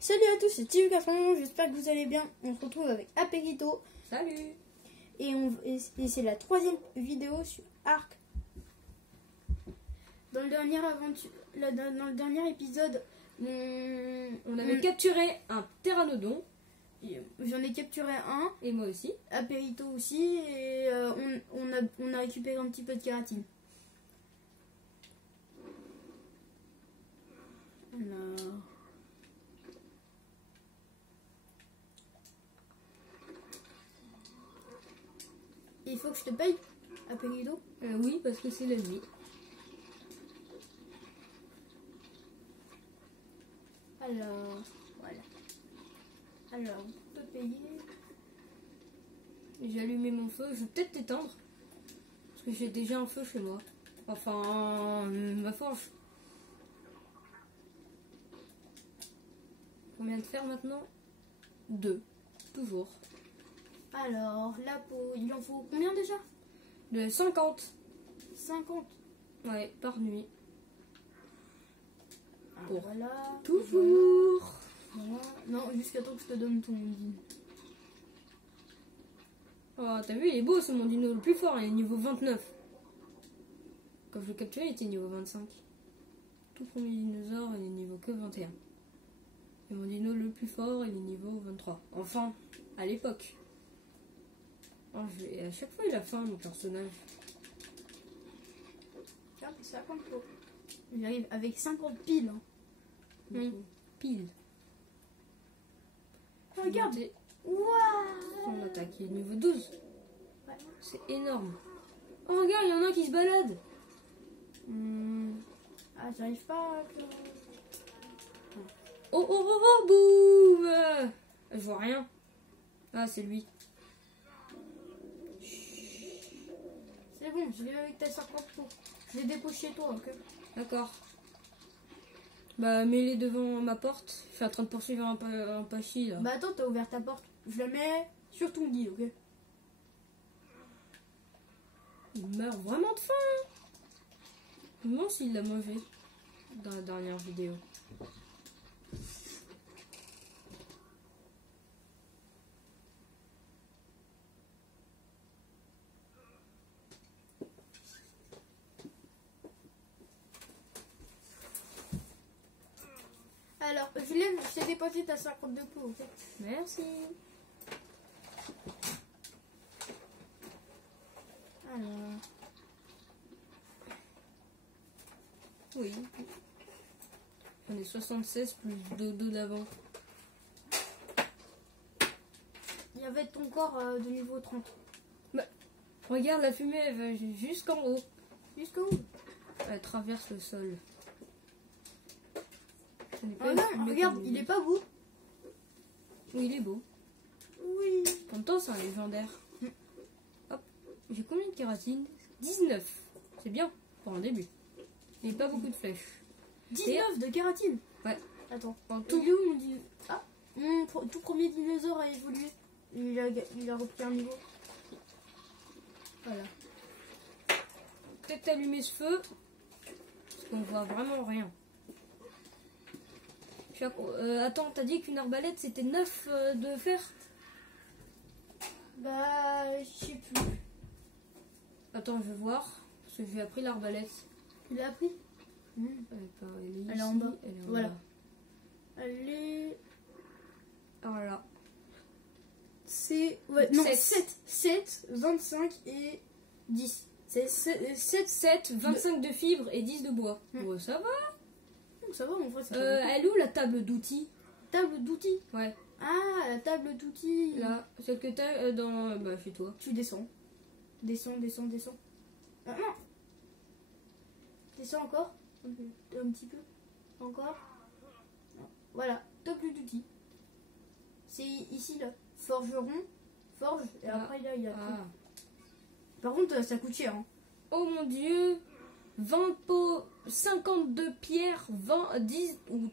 Salut à tous, c'est Tivu Cafron, j'espère que vous allez bien. On se retrouve avec Apérito. Salut. Et c'est la troisième vidéo sur Ark. Dans le dernier épisode, On avait capturé un pteranodon. J'en ai capturé un, Et moi aussi. Apérito aussi, et on a récupéré un petit peu de kératine. Alors... Il faut que je te paye, Apérito. Oui, parce que c'est la nuit. Alors, voilà. Alors, on peut payer. J'ai allumé mon feu. Je vais peut-être t'éteindre. Parce que j'ai déjà un feu chez moi. Enfin, ma forge. Combien de fer maintenant? 2. Toujours. Alors, la peau, il en faut combien déjà? De 50. 50. Ouais, par nuit. Ah, Pour voilà. toujours. Voilà. Non, jusqu'à temps que je te donne ton dîner. Oh, t'as vu, il est beau ce mon dino le plus fort. Il est niveau 29. Quand je l'ai capturé, il était niveau 25. Tout premier dinosaure, il est niveau que 21. Et mon dino le plus fort, il est niveau 23. Enfin, à l'époque. Oh, à chaque fois, il a faim, mon personnage. Regarde, 50 pots. Il arrive avec 50 piles. Hein. Oui. Pile. Regarde. Monter Waouh. son attaque, il est niveau 12. Ouais. C'est énorme. Oh, regarde, il y en a un qui se balade. Ah, j'arrive pas à... Oh, oh, oh, oh, boum. Je vois rien. Ah, c'est lui. C'est bon, je l'ai avec ta 50 pots. Je l'ai déposé chez toi, ok? D'accord. Bah, mets-les devant ma porte. Je suis en train de poursuivre un pachi, là. Bah attends, t'as ouvert ta porte. Je la mets sur ton lit, ok? Il meurt vraiment de faim. Je me demande s'il l'a mangé dans la dernière vidéo. Alors, je t'ai déposé ta 52 pots, ok? Merci. Alors... Oui. On est 76 plus dodo d'avant. Il y avait ton corps de niveau 30. Regarde, la fumée, elle va jusqu'en haut. Jusqu'où? Elle traverse le sol. Ce n'est pas Oh une non, fumée regarde, comme il est dit. pas beau. Oui, il est beau. Oui. En même temps, c'est un légendaire. Hop. J'ai combien de kératine? 19. C'est bien pour un début. Et pas beaucoup de flèches. 19 de kératine. Ouais. Attends, En tout tout. où mon dit... Ah, mon tout premier dinosaure a évolué. Il a repris un niveau. Voilà. Peut-être allumer ce feu. Parce qu'on voit vraiment rien. Attends, t'as dit qu'une arbalète c'était 9 de fer? Bah, je sais plus. Attends, je vais voir. Parce que j'ai appris l'arbalète. Tu l'as appris? Elle est Elle est en ici, bas. elle est en Voilà. bas. Allez. Voilà. C'est... Ouais, non, 7. 7, 25 et 10. C'est 7. 7, 25 de fibres et 10 de bois. Ouais, ça va. Ça va, mon frère, c'est Elle est où la table d'outils? Table d'outils. Ouais, Ah, la table d'outils. là, celle que t'as dans chez toi. Tu descends. Descends. Ah non. Descends encore. Un petit peu. Encore. Non. Voilà, table d'outils. C'est ici, là. Forgeron. Forge. Et après, là, il y a... Ah. Par contre, ça coûte cher. Hein. Oh mon dieu. 20 pots, 52 pierres, 10 ou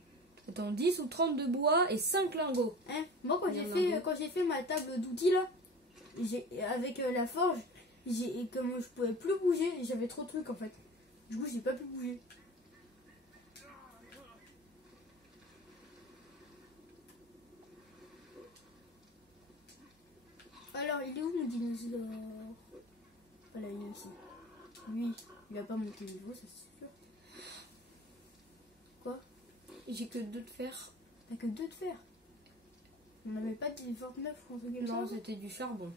30 de bois et 5 lingots. Hein, moi, quand Il y en a j'ai fait ma table d'outils, là, avec la forge, comme je pouvais plus bouger, j'avais trop de trucs, en fait. Du coup, j'ai pas pu bouger. il est où mon dinosaure? Voilà, il est ici. Lui, il a pas monté le niveau, ça c'est sûr. Quoi? J'ai que 2 de fer. T'as que 2 de fer. On n'avait pas dit 29 ou un truc comme Non, ça. c'était du charbon.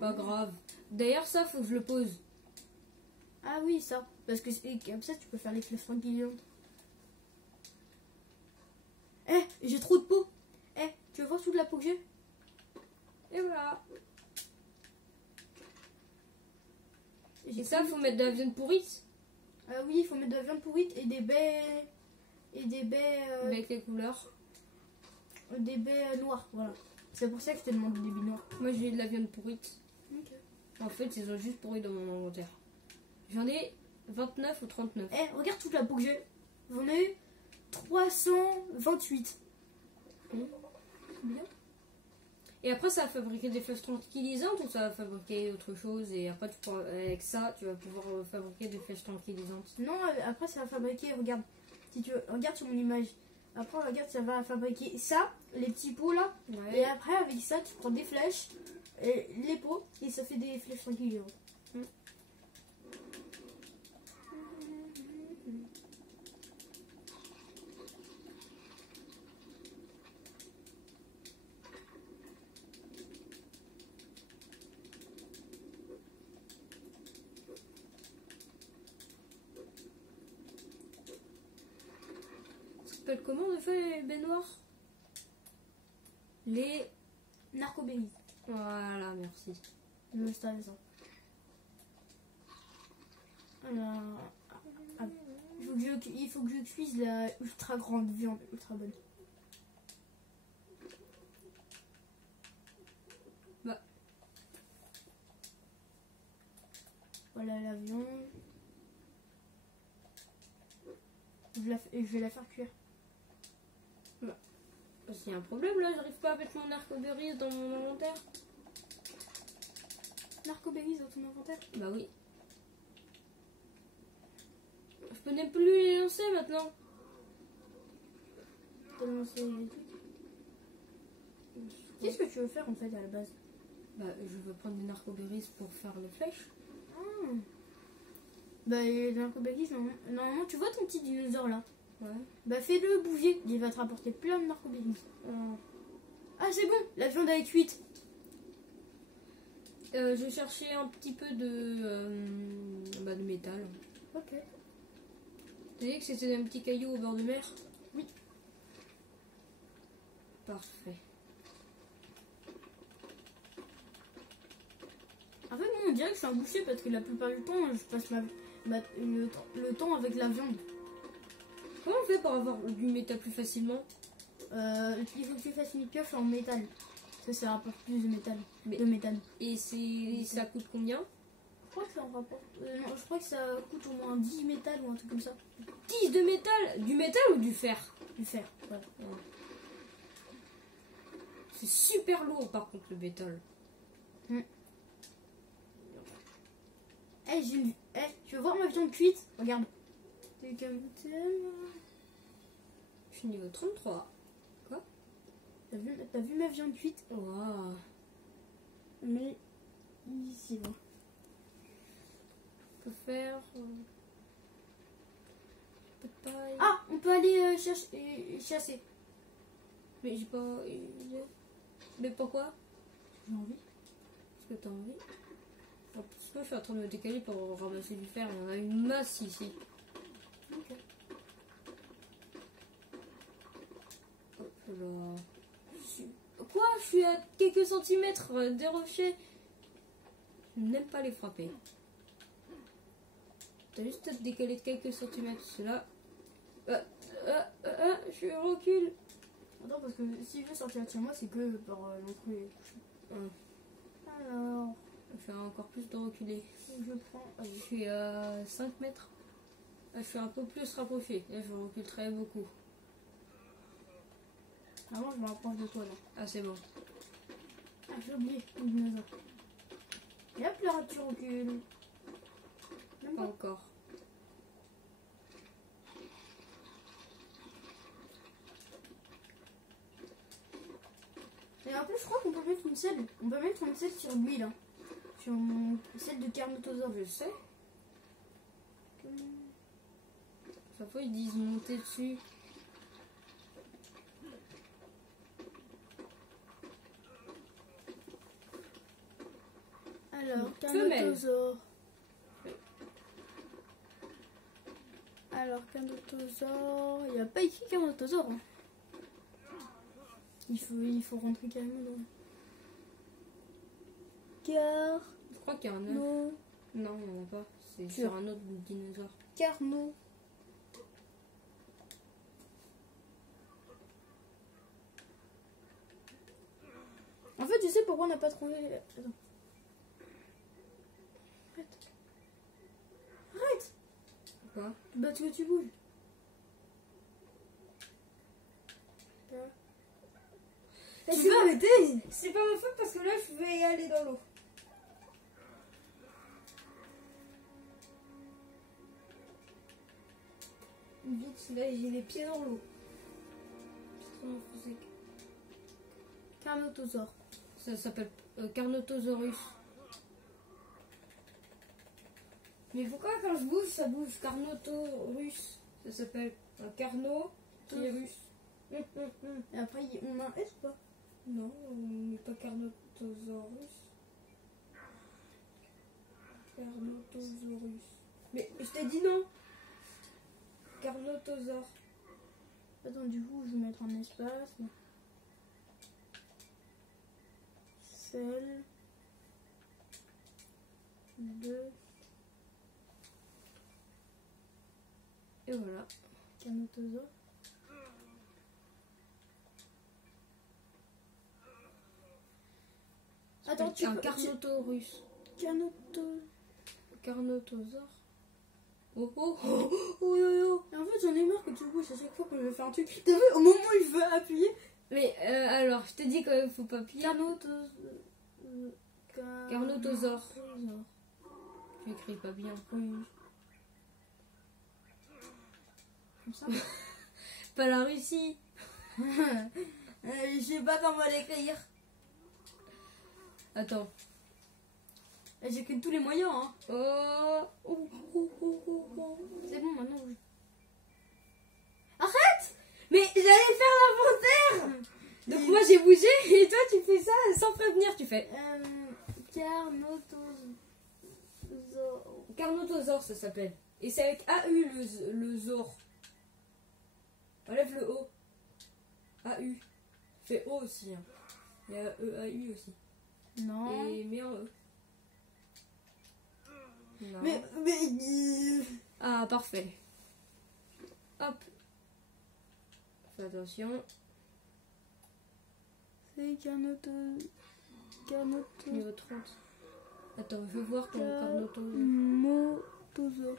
Pas grave. D'ailleurs, ça, faut que je le pose. Ah oui, ça. Parce que comme ça, tu peux faire les flèches tranquillantes. Eh, j'ai trop de peau. Eh, tu veux voir toute la peau que j'ai? Et voilà. J'ai Et ça, trop faut de- mettre de la viande pourrite. Ah oui, il faut mettre de la viande pourrite et des baies. Et des baies. Avec les couleurs. Des baies noires, voilà. C'est pour ça que je te demande des baies noires. Moi, j'ai de la viande pourrite. Ok. En fait, ils ont juste pourri dans mon inventaire. J'en ai 29 ou 39. Eh, regarde toute la peau que j'ai. J'en ai eu 328. Bien. Et après, ça va fabriquer des flèches tranquillisantes ou ça va fabriquer autre chose? Et après, avec ça, tu vas pouvoir fabriquer des flèches tranquillisantes. Non, après ça va fabriquer, regarde. Si tu veux, regarde sur mon image. Après, regarde, ça va fabriquer ça, les petits pots là. Ouais. Et après, avec ça, tu prends des flèches, et les pots, et ça fait des flèches tranquillisantes. Ça s'appelle comment de feuilles les baignoires? Les... Narcoberries. Voilà, merci. Le stade, ça. Alors, il faut que je cuise la ultra grande viande, ultra bonne. Bah. Voilà la viande. Je vais la faire cuire. Parce qu'il y a un problème là, j'arrive pas à mettre mon arcoberry dans mon inventaire. Narcoberries dans ton inventaire? Bah oui. Je peux même plus les lancer maintenant. T'as lancé les trucs. Qu'est-ce que tu veux faire en fait à la base? Bah, je veux prendre des narcoberries pour faire les flèches. Ah. Bah, les narcoberries, normalement, tu vois ton petit dinosaure là? Ouais. Bah, fais-le bouger, il va te rapporter plein de narcoberries. Ah, c'est bon, la viande a cuite. Je cherchais un petit peu de métal. Ok. Tu dit que c'était un petit caillou au bord de mer? Oui. Parfait. En fait, moi, on dirait que je suis un boucher parce que la plupart du temps, je passe le temps avec la viande. Comment on fait pour avoir du métal plus facilement? Il faut que tu fasses une pioche en métal. Ça rapporte plus de métal. Mais- De méthane. Et ça coûte combien? Je crois que ça en rapporte. Non, je crois que ça coûte au moins 10 métal ou un truc comme ça. 10 de métal? Du métal ou du fer? Du fer, voilà. C'est super lourd par contre le métal. Eh, tu veux voir ma viande cuite? Regarde. Je suis niveau 33. T'as vu ma viande cuite? Waouh. Mais ici, là. On peut faire... papaye. Ah, on peut aller chasser. Mais j'ai pas... Mais pourquoi? J'ai envie. Est-ce que t'as envie? En plus, moi je suis en train de me décaler pour ramasser du fer. Il y en a une masse ici. Ok. Hop là. Quoi? Je suis à quelques centimètres des rochers. Je n'aime pas les frapper. T'as juste à te décaler de quelques centimètres. C'est là. Je recule. Attends, parce que si je veux sortir de chez moi, c'est que par l'entrée. Alors, Je vais encore plus de reculer. je prends. Je suis à 5 mètres. Je suis un peu plus rapproché. Là, je recule très beaucoup. Avant, je me rapproche de toi là. Ah, c'est bon. Ah, j'ai oublié le dinosaure. Et hop là, tu recules. Même Pas pas. encore. Et Mais en plus, je crois qu'on peut mettre une selle. On peut mettre une selle sur lui, là. Sur celle de Carnotaurus. Je sais. Chaque fois, ils disent monter dessus. Alors, Femelle. Carnotaurus. Alors, Carnotaurus. Il n'y a pas écrit Carnotaurus. Hein. Il faut rentrer carrément dans. Car. Je crois qu'il y a un œuf. Non. Non, il n'y en a pas. C'est Sûr. sur un autre dinosaure. Carno. En fait, tu sais pourquoi on n'a pas trouvé. Attends. Arrête. Pourquoi? Bah, tu bouges. Tu veux vas arrêter? C'est pas ma faute parce que là, je vais y aller dans l'eau. Vite, là, j'ai les pieds dans l'eau. Carnotaurus. Ça s'appelle Carnotaurus. Mais pourquoi quand je bouge, ça bouge? Carnotaurus. Ça s'appelle un Carnotaurus. Et après, on a un S ou pas? Non, mais pas Carnotaurus. Carnotaurus. Mais je t'ai dit non. Carnotaurus. Attends, du coup, je vais mettre un espace. Celle. 2. Et voilà. Carnotaurus. Attends, tu un peux... Carnotaurus. Carnotaurus. Oh oh oh oh yo yo. Et en fait, j'en ai marre que tu bouges à chaque fois que je vais faire un truc. T'as vu, au moment où il veut appuyer. Mais alors, je t'ai dit quand même, faut pas plier. Carnotaurus. Carnotaurus. Tu écris pas bien. Oui. Comme ça. Pas la Russie. Je sais pas comment l'écrire. Attends. J'écris tous les moyens, hein. Oh. C'est bon, maintenant. Mais j'allais faire l'inventaire. Donc moi j'ai bougé et toi tu fais ça sans prévenir. Tu fais Carnotaurus ça s'appelle. Et c'est avec AU le Zor. Enlève le O. AU. Fais O aussi. Hein. Il y a EAU aussi. Non. Et mets en E. Non. Mais... Ah parfait. Hop. Fais attention. C'est Carnotaurus. Niveau 30. Attends, je veux voir ton Carnotaurus. Carnotaurus.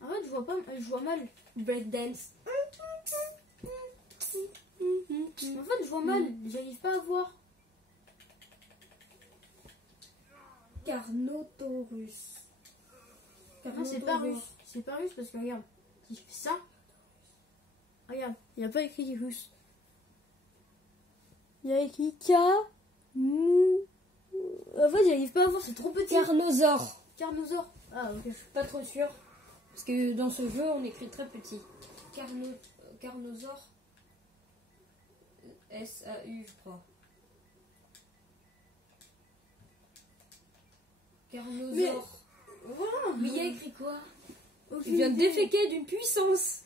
Arrête, je vois mal. Breakdance. En fait, je vois mal. J'arrive pas à voir. Carnotaurus. Non, c'est pas russe. C'est pas russe parce que regarde. Si je fais ça. Regarde, il n'y a pas écrit russe. Il y a écrit K. En fait, j'arrive pas à voir, c'est trop petit. Carnosaure. Carnosaure. Ah, ok. Je suis pas trop sûre. Parce que dans ce jeu, on écrit très petit. Carnosaure. S-A-U, je crois. Carnosaure. Voilà. Mais il y a écrit quoi? Aucune Tu viens de idée. déféquer d'une puissance.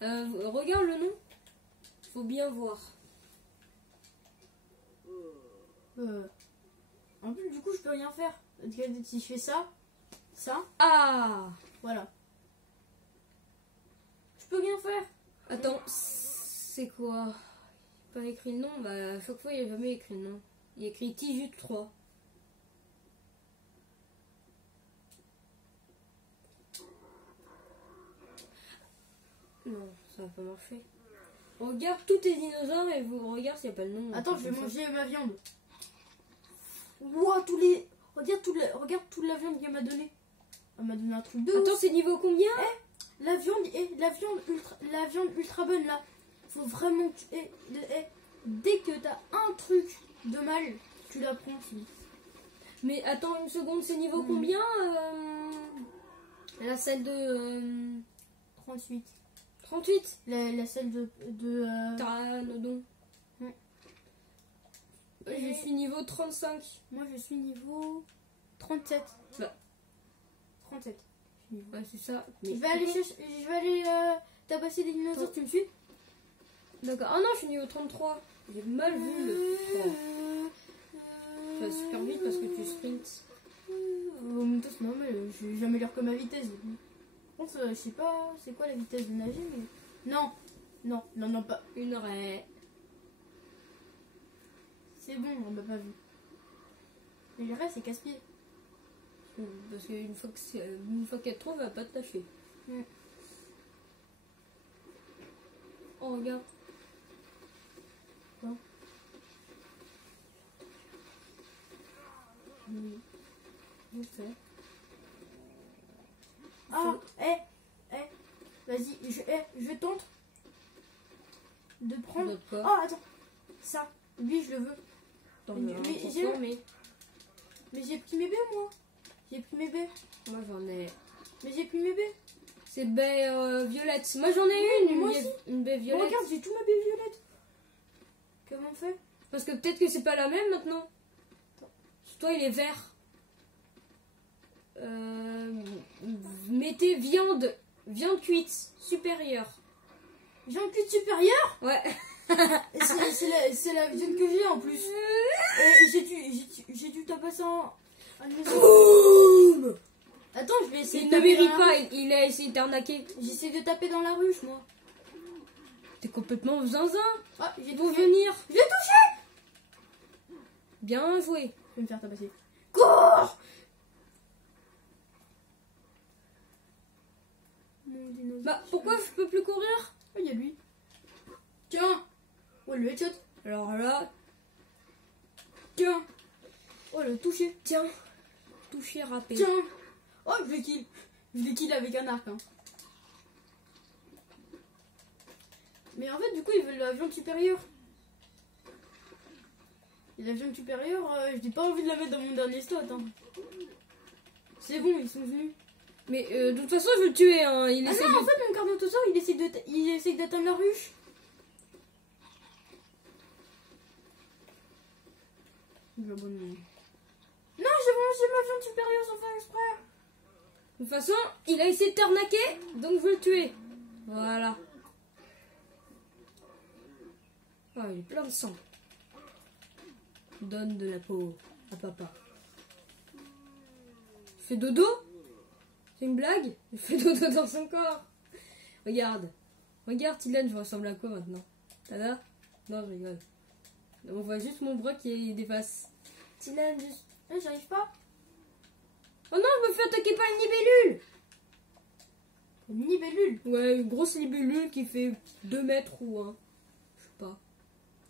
Regarde le nom. Faut bien voir. En plus, du coup, je peux rien faire. Si je fais ça, Ah! voilà. Je peux rien faire. Attends, c'est quoi? Pas écrit le nom? Bah, à chaque fois, il n'y a jamais écrit le nom. Il y a écrit Tijut 3. Non, ça va pas marcher. Regarde tous tes dinosaures et vous regarde s'il n'y a pas le nom. Attends, je vais manger ma viande. Wow, tous les... Regarde toute la viande qu'elle m'a donnée. Elle m'a donné un truc de ouf. Attends, c'est niveau combien? La viande ultra bonne là. faut vraiment que dès que t'as un truc de mal, tu l'apprends. Mais attends une seconde, c'est niveau combien la salle de 38. 38. La salle de Pteranodon. Ouais. Je suis niveau 35. Moi je suis niveau 37. Bah. 37. Ouais, c'est ça. Je vais aller tabasser des dinosaures, tu me suis? D'accord. Ah non, je suis niveau 33. J'ai mal vu le 3. Tu vas super vite parce que tu sprints. En même temps, c'est normal, j'améliore que ma vitesse. Je pense, je sais pas c'est quoi la vitesse de nager, mais. Non, pas. Une raie. C'est bon, on m'a pas vu. Mais le reste, c'est casse-pied. Parce qu'une fois qu'elle te trouve, elle va pas te lâcher. Mm. Oh, regarde. Quoi? Je sais. Ah, vas-y, je tente de prendre. D'autres pas. Oh, attends, ça, lui, je le veux. Mais Mais j'ai pris mes baies, moi. J'ai pris mes baies. moi j'en ai. Mais j'ai pris mes baies. C'est baie violette. Moi j'en ai une. Moi aussi. Une baie Bon, violette. regarde, j'ai tout ma baie violette. Comment on fait? Parce que peut-être que c'est pas la même maintenant. Toi il est vert. Mettez viande cuite supérieure. Viande cuite supérieure? Ouais. C'est la viande que j'ai en plus. Et j'ai dû tabasser un Boum. Attends, je vais essayer Il de ne taper mérite dans la pas. ruche. Il a essayé d'arnaquer. J'essaie de taper dans la ruche, moi. T'es complètement zinzin. Ah, j'ai Pour touché. venir. Je l'ai touché. Bien joué. Je vais me faire tabasser. Cours! Mon dinosaure. Bah pourquoi je peux plus courir? Oh, il y a lui. Tiens. Oh, le headshot. Alors là, Tiens. Oh, le touché. tiens, touché râpé. Tiens. Oh, je l'ai kill. Je l'ai kill avec un arc. Hein. Mais en fait, du coup, ils veulent la viande supérieure. Et la viande supérieure, j'ai pas envie de la mettre dans mon dernier slot. Hein. C'est bon, ils sont venus. Mais de toute façon, je vais le tuer. Hein. Il Ah essaie non, en de... fait, mon carnotosaure, il essaie d'atteindre la ruche. Non, j'ai mangé ma viande supérieure sans faire exprès. De toute façon, il a essayé de t'arnaquer, donc je vais le tuer. Voilà. Oh, il est plein de sang. Donne de la peau à papa. Je fais dodo? C'est une blague? Je fais dodo dans son corps. Regarde. Regarde, Tylane, je ressemble à quoi maintenant? Tada? Non, je rigole. On voit juste mon bras qui dépasse. Tylane, juste. J'arrive pas. Oh non, je me fais attaquer par une libellule! Une libellule. Ouais, une grosse libellule qui fait 2 mètres ou 1. Je sais pas.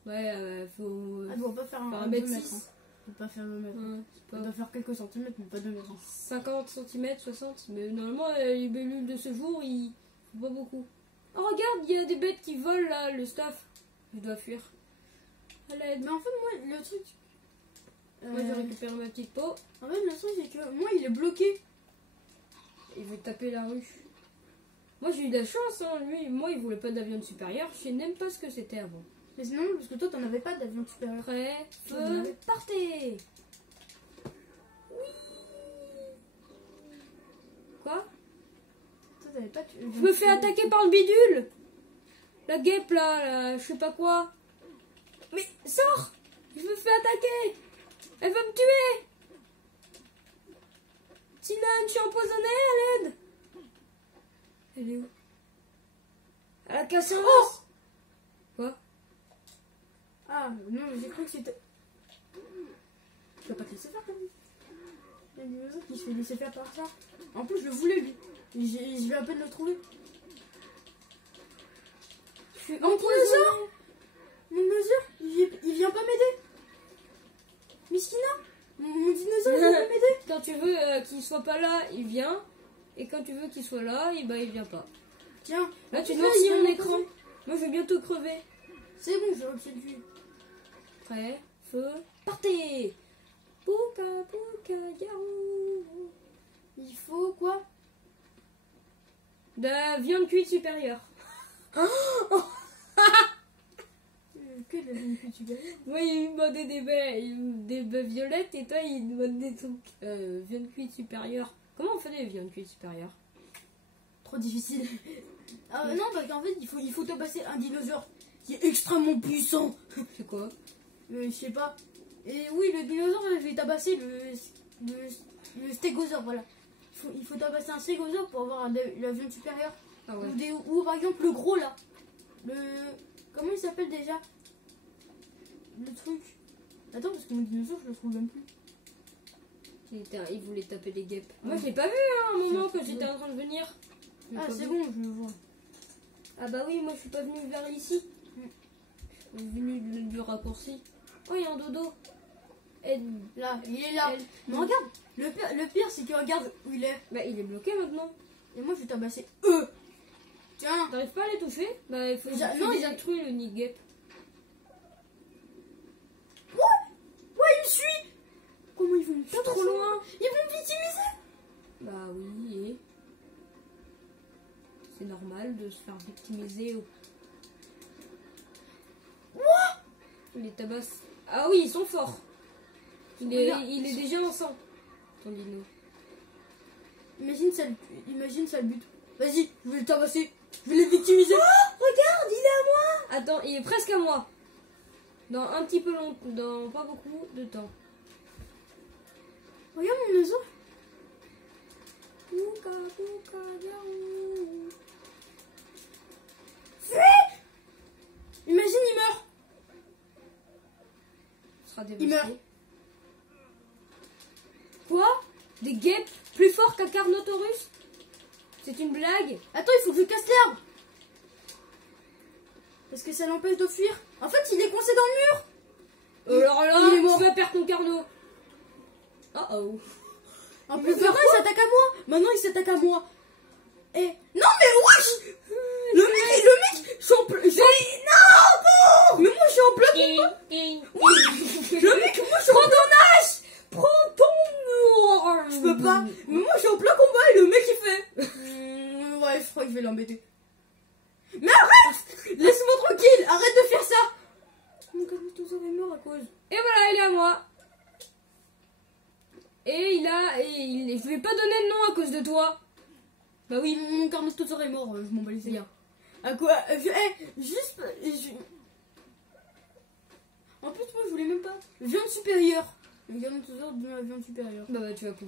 Ouais, faut... Ah, bon, on va pas faire Faire un 1 mètre 2 mètres. 6. Hein. On va pas faire 2 mètres. Ouais, c'est On pas... doit faire quelques centimètres, mais pas 2 mètres. Hein. 50 cm, 60. Mais normalement, les libellules de ce jour, ils font pas beaucoup. Oh, regarde, il y a des bêtes qui volent là, le stuff. Je dois fuir. À l'aide. Mais en fait, moi, le truc. Moi, je récupère ma petite peau. En fait, le truc, c'est que moi, il est bloqué. Il veut taper la ruche. Moi, j'ai eu de la chance, hein. Lui, moi, il voulait pas de la viande supérieure. Je sais même pas ce que c'était avant. Mais sinon, parce que toi, t'en avais pas d'avion supérieur. Prêt, T'en avais feu, partez! Quoi? Toi, t'avais pas. Je me fais attaquer par le bidule! La guêpe là, je sais pas quoi. Mais sors! Je me fais attaquer! Elle va me tuer! Tylane, je suis empoisonnée, à l'aide! Elle est où? Elle a cassé un os! Quoi? Ah, non, j'ai cru que c'était. Tu vas pas te laisser faire comme lui. Il y a un dinosaure qui se fait laisser faire par ça. En plus, je le voulais, lui. Je vais à peine le trouver. Je suis Mon dinosaure! Mon dinosaure, il vient pas m'aider. Miskina, mon dinosaure, il vient pas m'aider. Quand tu veux qu'il soit pas là, il vient. Et quand tu veux qu'il soit là, il vient pas. Tiens, Là, tu vois, noircis il mon est écran. posé. Moi, Moi, je vais bientôt crever. C'est bon, j'ai repié dessus. Prêt, feu, partez. Pouka, pouka, garou. Il faut quoi? De viande cuite supérieure. Que de la viande cuite supérieure. Moi, il me demandait des baies violettes et toi, il demande des trucs. Viande cuite supérieure. Comment on fait des viandes cuites supérieures? Trop difficile. Ah non, parce qu'en fait, il faut tabasser un dinosaure qui est extrêmement puissant. C'est quoi? Je sais pas. Et oui, le dinosaure, je vais tabasser le stégosaure, voilà. Il faut tabasser un stégosaure pour avoir la viande supérieure. Ah ouais. Ou par exemple le gros là. Comment il s'appelle déjà? Le truc. Attends, parce que mon dinosaure, je le trouve même plus. Il voulait taper les guêpes. Moi, je l'ai pas vu hein, à un moment quand j'étais en train de venir. Ah, c'est bon, je le vois. Ah bah oui, moi je suis pas venue vers ici. Je suis venue du raccourci. Oh, il y a un dodo. Là, il est là. Mais regarde, le pire c'est que regarde où il est. Bah il est bloqué maintenant. Et moi je vais tabasser eux. Tiens. T'arrives pas à les toucher? Bah il faut Non, déjà tuer le nid guêpe. Ouais, il me suit. Comment ils vont me tabasser? Trop loin. Ils vont me victimiser. Bah oui, et c'est normal de se faire victimiser. Les tabasse. Ah oui, ils sont forts. Il est déjà en sang, ton dino. Imagine ça le but. Vas-y, je vais le tabasser. Je vais les victimiser. Oh, regarde, il est à moi. Attends, il est presque à moi. Dans un petit peu long, dans pas beaucoup de temps. Regarde mon oiseau. Pouka, pouka, garou. Fuis. Imagine, il meurt. Sera Il dévasté. meurt. Quoi? Des guêpes plus forts qu'un Carnotaurus? C'est une blague? Attends, il faut que je casse l'herbe. Parce que ça l'empêche de fuir. En fait, il est coincé dans le mur. Alors là, il est mort. tu vas perdre ton Carno. Oh oh. En plus, maintenant, il s'attaque à moi. Maintenant, il s'attaque à moi. Et... Non, mais wesh. Le mec, je suis en plein... Non, mais moi, je suis en plein combat. Le mec, moi, je suis en plein nage. Prends ton... Je peux pas. Mais moi, je suis en plein combat et le mec, il fait... Ouais, je crois que je vais l'embêter. Mais arrête. Laisse-moi tranquille. Arrête de faire ça. Mon Carnotaurus est mort à cause. Et voilà, il est à moi. Et je lui ai pas donné de nom à cause de toi. Bah oui. Mon Carnotaurus est mort, je m'en bats les steaks. À quoi juste... En plus, moi, je voulais même pas. Viande supérieure. Le Carnotaurus de la viande supérieure. Bah tu vas pouvoir.